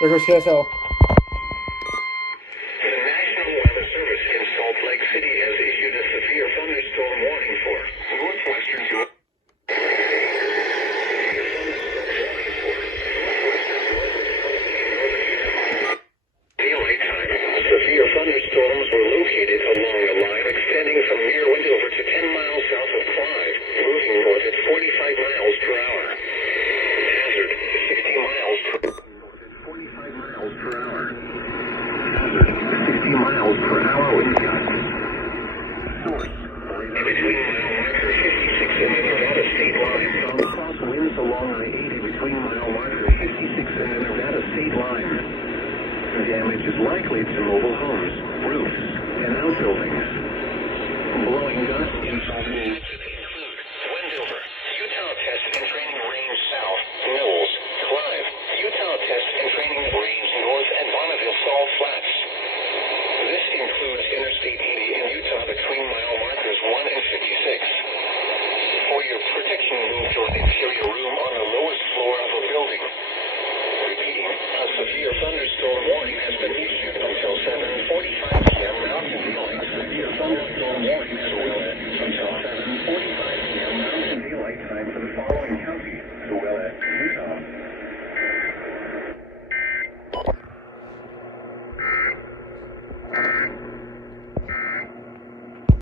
There goes KSL. The National Weather Service in Salt Lake City has issued a severe thunderstorm warning for northwestern Georgia. Daylight time. Severe thunderstorms were located along a line extending from near Wendover to 10 miles south of Clive, moving north at 45 miles per hour. Hazard, 60 miles per hour. 45 miles per hour. Hazard, 60 miles per hour wind gusts. Source, between mile marker 56 and the Nevada state line. Cross winds along I-80 between mile marker 56 and the Nevada state line. Damage is likely to mobile homes, roofs, and outbuildings. Blowing gusts in include Wendover, Utah Test and Training Range South, Mills, Clive, Utah Test and Training Range North, and Bonneville Salt Flats. This includes Interstate 80 in Utah between mile markers 1 and 56. For your protection, move to an interior room on the lowest floor of a building. Repeating, a severe thunderstorm warning has been issued